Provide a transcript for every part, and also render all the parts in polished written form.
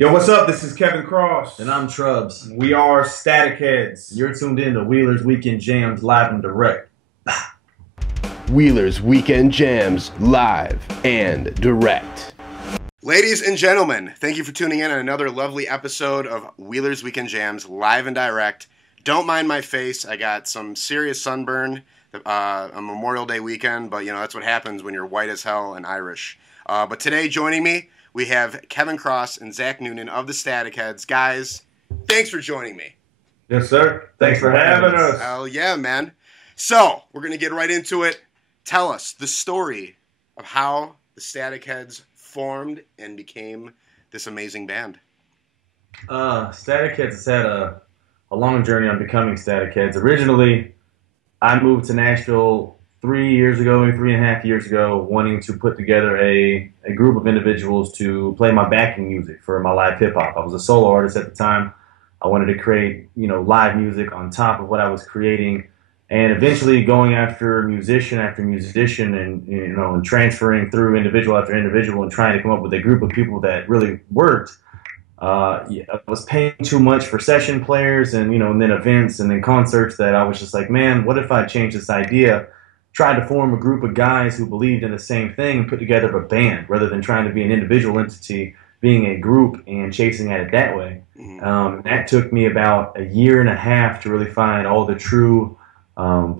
Yo, what's up? This is Kevin Cross. And I'm Trubs. We are Static Headz. You're tuned in to Wheeler's Weekend Jams live and direct. Wheeler's Weekend Jams live and direct. Ladies and gentlemen, thank you for tuning in on another lovely episode of Wheeler's Weekend Jams live and direct. Don't mind my face. I got some serious sunburn on Memorial Day weekend, but you know, that's what happens when you're white as hell and Irish. But today joining me, we have Kevin Cross and Zach Noonan of the Static Headz. Guys, thanks for joining me. Yes, sir. Thanks for having us. Hell yeah, man. So, we're going to get right into it. Tell us the story of how the Static Headz formed and became this amazing band. Static Headz has had a long journey on becoming Static Headz. Originally, I moved to Nashville 3 years ago, maybe 3.5 years ago, wanting to put together a group of individuals to play my backing music for my live hip-hop. I was a solo artist at the time. I wanted to create, live music on top of what I was creating, and eventually going after musician and, and transferring through individual after individual and trying to come up with a group of people that really worked. I was paying too much for session players and then events and then concerts that I was just like, man, what if I change this idea? Tried to form a group of guys who believed in the same thing and put together a band rather than trying to be an individual entity, being a group and chasing at it that way. That took me about 1.5 years to really find all the true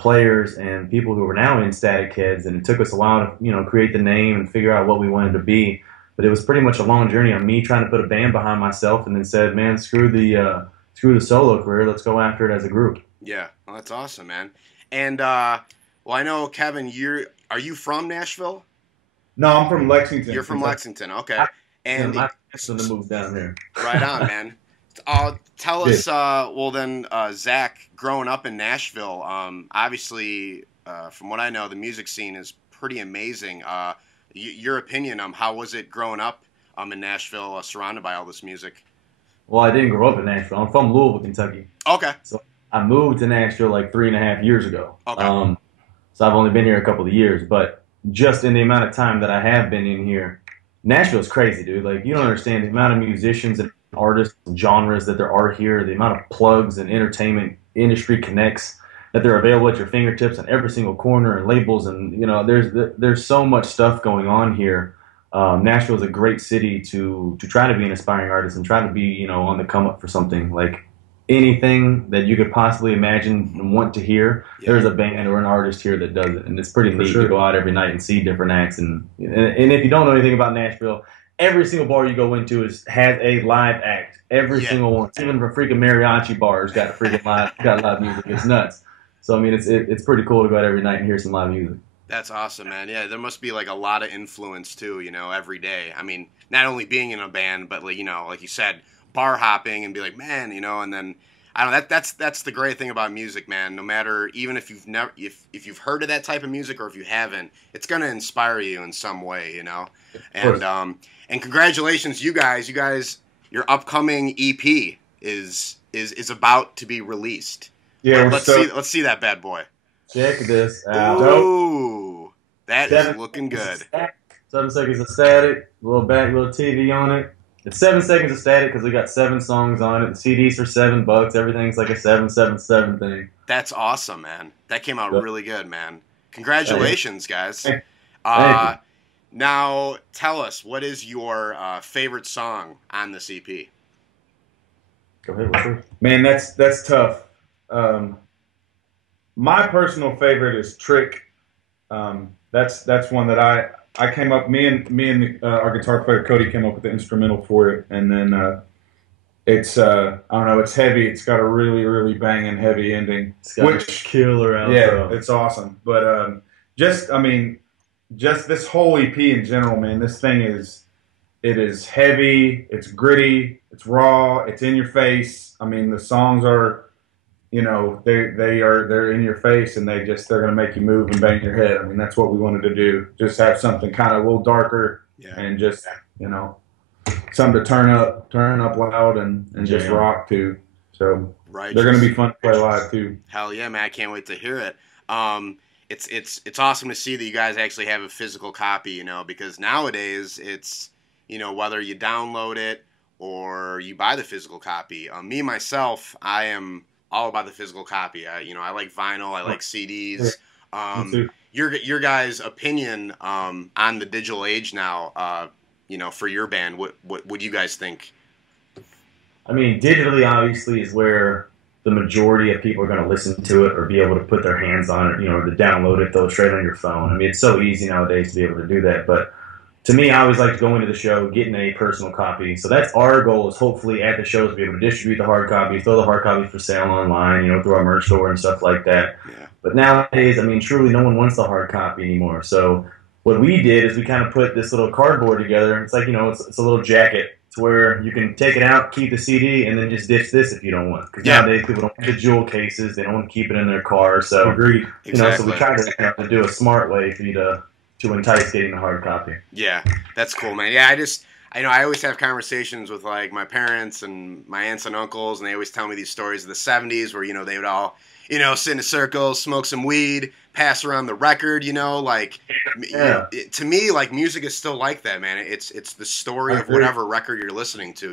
players and people who are now in Static Headz, and it took us a while to create the name and figure out what we wanted to be. But it was pretty much a long journey on me trying to put a band behind myself, and then said, man, screw the solo career, let's go after it as a group. Yeah, well, that's awesome, man. And well, I know, Kevin, are you from Nashville? No, I'm from Lexington. You're from Lexington, okay. And my son moved down here. Right on, man. Tell us, Zach, growing up in Nashville, obviously, from what I know, the music scene is pretty amazing. Your opinion, how was it growing up in Nashville, surrounded by all this music? Well, I didn't grow up in Nashville. I'm from Louisville, Kentucky. Okay. So I moved to Nashville like 3.5 years ago. Okay. So I've only been here a couple of years, but just in the amount of time that I have been in here, Nashville's crazy, dude. Like, you don't understand the amount of musicians and artists and genres that there are here, the amount of plugs and entertainment industry connects that they're available at your fingertips on every single corner, and labels, and there's so much stuff going on here. Nashville is a great city to try to be an aspiring artist and try to be on the come up for something. Like anything that you could possibly imagine and want to hear, there's a band or an artist here that does it, and it's pretty neat to go out every night and see different acts. And if you don't know anything about Nashville, every single bar you go into has a live act. Every single one, even the freaking mariachi bars got live music. It's nuts. So I mean, it's pretty cool to go out every night and hear some live music. That's awesome, man. Yeah, there must be like a lot of influence too, every day. I mean, not only being in a band, but like you said, bar hopping and be like, man, and then I don't know, that's the great thing about music, man. No matter, even if you've never if you've heard of that type of music or if you haven't, it's gonna inspire you in some way, And congratulations, you guys, your upcoming EP is about to be released. Yeah, let's see that bad boy. Check this out. Ooh, that is looking good. 7 seconds of static, little TV on it. It's 7 seconds of static because we got 7 songs on it. The CDs are $7. Everything's like a 777 thing. That's awesome, man. That came out really good, man. Congratulations, guys. Thank you. Now, tell us, what is your favorite song on this EP? Go ahead, Man, that's tough. My personal favorite is Trick. That's one that I came up. Me and our guitar player Cody came up with the instrumental for it, and then it's I don't know. It's heavy. It's got a really, really banging heavy ending. It's got a killer outro. Yeah, it's awesome. But just this whole EP in general, man. This thing is heavy. It's gritty. It's raw. It's in your face. I mean, the songs are, they're in your face, and they're gonna make you move and bang your head. I mean, that's what we wanted to do. Just have something kind of a little darker, and just something to turn up loud and just rock to. So they're gonna be fun to play live too. Hell yeah, man! I can't wait to hear it. It's awesome to see that you guys actually have a physical copy, because nowadays it's whether you download it or you buy the physical copy. Me myself, I am all about the physical copy. I like vinyl, I like CDs. Your guys' opinion on the digital age now, for your band, what do you guys think? I mean, digitally obviously is where the majority of people are going to listen to it or be able to put their hands on it, or to download it, they'll straight on your phone. I mean, it's so easy nowadays to be able to do that. But to me, I always like to go into the show, getting a personal copy. So that's our goal, is hopefully at the shows to be able to distribute the hard copies, throw the hard copies for sale online, through our merch store and stuff like that. Yeah. But nowadays, I mean, truly no one wants the hard copy anymore. So what we did is we kind of put this little cardboard together. It's like, it's a little jacket. It's where you can take it out, keep the CD, and then just ditch this if you don't want. Because nowadays people don't want the jewel cases; they don't want to keep it in their car. So, agreed. So we try to do a smart way for you to entice getting the hard copy. Yeah, that's cool, man. Yeah, I always have conversations with like my parents and my aunts and uncles, and they always tell me these stories of the '70s where they would all sit in a circle, smoke some weed, pass around the record, to me, like, music is still like that, man. It's the story of whatever record you're listening to,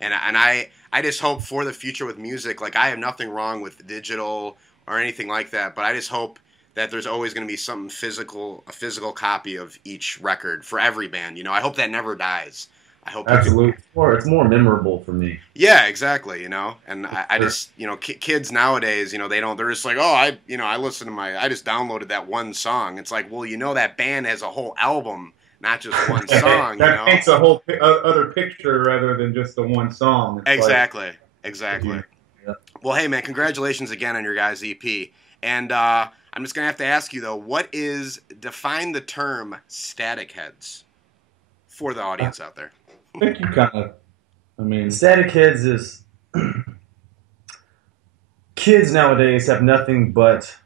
and I just hope for the future with music, like, I have nothing wrong with digital or anything like that, but I just hope that there's always going to be something physical, a physical copy of each record for every band, I hope that never dies. I hope absolutely. It's more memorable for me. Yeah, exactly. And I just, kids nowadays, they're just like, oh, I listen to I just downloaded that one song. It's like, well, that band has a whole album, not just one song. That paints a whole other picture rather than just the one song. It's exactly. Yeah. Well, hey, man, congratulations again on your guys' EP. And I'm just gonna have to ask you though, define the term Static Headz for the audience out there. I think you Static Headz is kids nowadays have nothing but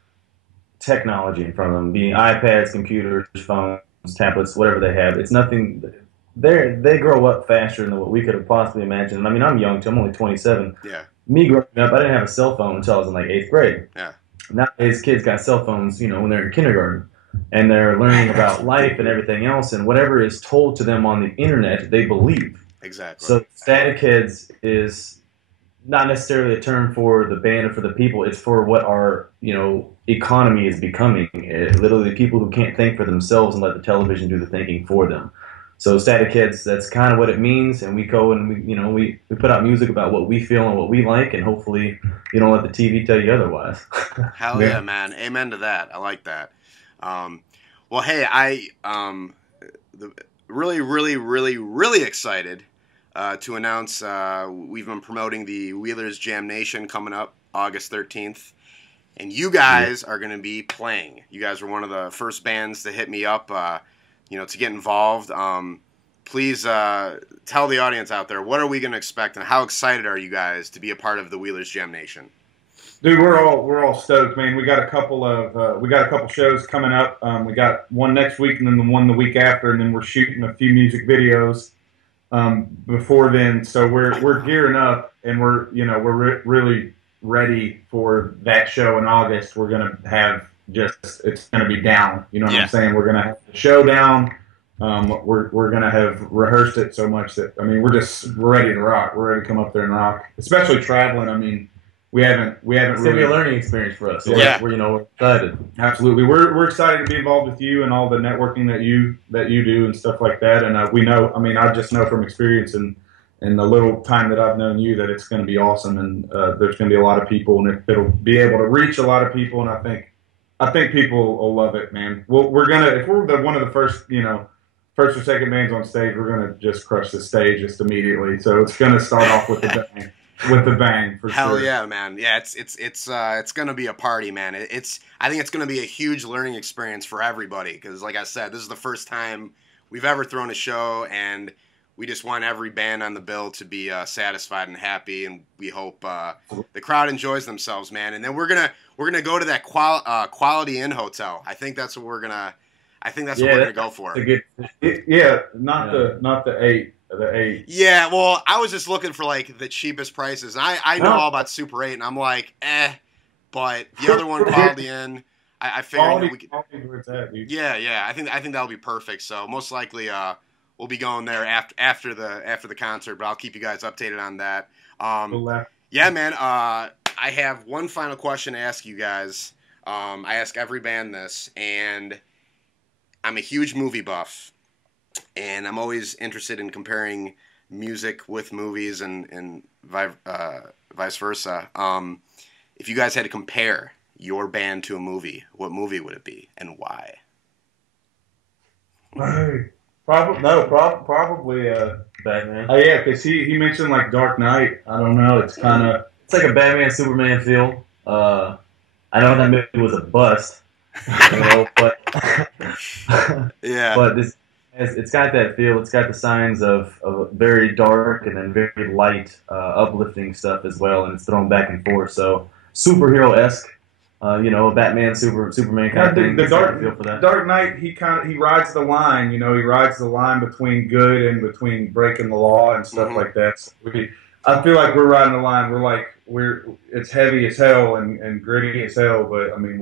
technology in front of them, being iPads, computers, phones, tablets, whatever they have. It's nothing. They grow up faster than what we could have possibly imagined. I mean, I'm young too. I'm only 27. Yeah. Me growing up, I didn't have a cell phone until I was in like 8th grade. Yeah. Nowadays, kids got cell phones, when they're in kindergarten. And they're learning about life and everything else, and whatever is told to them on the internet, they believe. Exactly. So Static Headz is not necessarily a term for the band or for the people. It's for what our economy is becoming. Literally, people who can't think for themselves and let the television do the thinking for them. So Static Headz, that's kind of what it means. And we go and we put out music about what we feel and what we like, and hopefully you don't let the TV tell you otherwise. Hell yeah, man! Amen to that. I like that. Well, hey, really excited to announce we've been promoting the Wheelers Jam Nation coming up August 13th, and you guys are going to be playing. You guys were one of the first bands to hit me up, to get involved. Please tell the audience out there, what are we going to expect, and how excited are you guys to be a part of the Wheelers Jam Nation? Dude, we're all stoked, man. We got a couple shows coming up. We got one next week, and then the one the week after, and then we're shooting a few music videos before then. So we're gearing up, and we're really ready for that show in August. We're gonna have it's gonna be down. You know what I'm saying? We're gonna have the show down. We're gonna have rehearsed it so much that we're ready to rock. We're ready to come up there and rock, especially traveling. We haven't It's really gonna be a learning experience for us. So yeah. we're excited. Absolutely, we're excited to be involved with you and all the networking that you do and stuff like that. And we know, I just know from experience and the little time that I've known you that it's going to be awesome. And there's going to be a lot of people, and it'll be able to reach a lot of people. And I think people will love it, man. If we're one of the first or second bands on stage, we're gonna just crush the stage just immediately. So it's gonna start off with the bang. With the bang, for Hell sure. yeah, man! Yeah, it's gonna be a party, man. I think it's gonna be a huge learning experience for everybody because, like I said, this is the first time we've ever thrown a show, and we just want every band on the bill to be satisfied and happy, and we hope the crowd enjoys themselves, man. And then we're gonna go to that Quality Inn hotel. I think that's what we're gonna go for. Not the 8. The 8. Yeah, well, I was just looking for like the cheapest prices. I know all about Super 8, and I'm like, but the other one, Quality Inn, I figured we could. Where it's at, dude. Yeah, I think that'll be perfect. So most likely, we'll be going there after the concert. But I'll keep you guys updated on that. Yeah, man. I have one final question to ask you guys. I ask every band this, and I'm a huge movie buff, and I'm always interested in comparing music with movies and vice versa. If you guys had to compare your band to a movie, what movie would it be and why? Probably Batman. yeah, because he mentioned like Dark Knight. I don't know. It's like a Batman Superman feel. I know that movie was a bust, but yeah. But it's got that feel. It's got the signs of very dark and then very light, uplifting stuff as well, and it's thrown back and forth. So superhero-esque. A Batman, Superman kind of thing. The Dark Knight, he rides the line. He rides the line between good and between breaking the law and stuff like that. So I feel like we're riding the line. It's heavy as hell and gritty as hell, but I mean,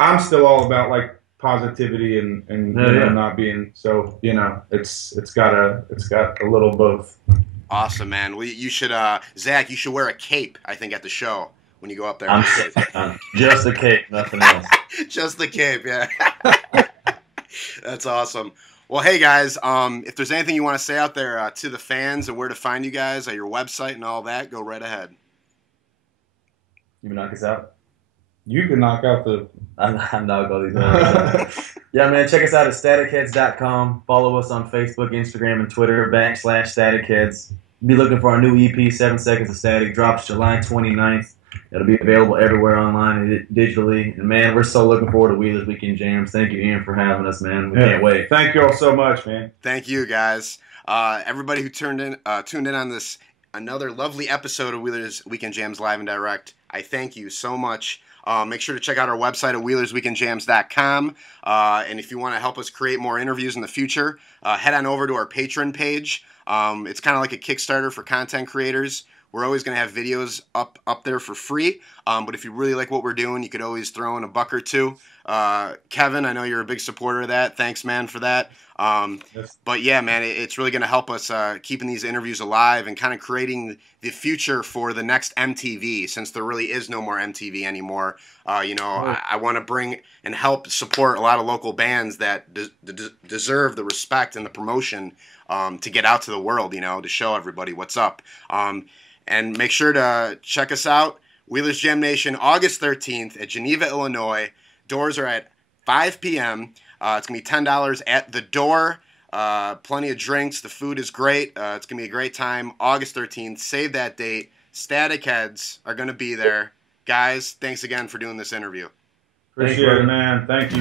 I'm still all about like positivity and not being so. It's got a little both. Awesome, man. Well, you should, Zach. You should wear a cape. I think at the show. When you go up there. Just the cape, nothing else. Just the cape, yeah. That's awesome. Well, hey, guys, if there's anything you want to say out there to the fans and where to find you guys, your website and all that, go right ahead. You can knock us out? You can knock out I'm knock all these numbers. Yeah, man, check us out at staticheadz.com. Follow us on Facebook, Instagram, and Twitter, /Static Headz. Be looking for our new EP, 7 Seconds of Static, drops July 29th. It'll be available everywhere online and digitally. And, man, we're so looking forward to Wheelers Weekend Jams. Thank you, Ian, for having us, man. We can't wait. Thank you all so much, man. Thank you, guys. Everybody who tuned in on this another lovely episode of Wheelers Weekend Jams Live and Direct, I thank you so much. Make sure to check out our website at wheelersweekendjams.com. And if you want to help us create more interviews in the future, head on over to our Patreon page. It's kind of like a Kickstarter for content creators. We're always going to have videos up there for free, but if you really like what we're doing, you could always throw in a buck or two. Kevin, I know you're a big supporter of that. Thanks, man, for that. Yes. But yeah, man, it's really going to help us keeping these interviews alive and kind of creating the future for the next MTV, since there really is no more MTV anymore. I want to bring and help support a lot of local bands that deserve the respect and the promotion to get out to the world, to show everybody what's up. And make sure to check us out, Wheelers Jam Nation, August 13th at Geneva, Illinois. Doors are at 5 p.m. It's going to be $10 at the door. Plenty of drinks. The food is great. It's going to be a great time. August 13th. Save that date. Static Headz are going to be there. Guys, thanks again for doing this interview. Appreciate it, man. Thank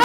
you.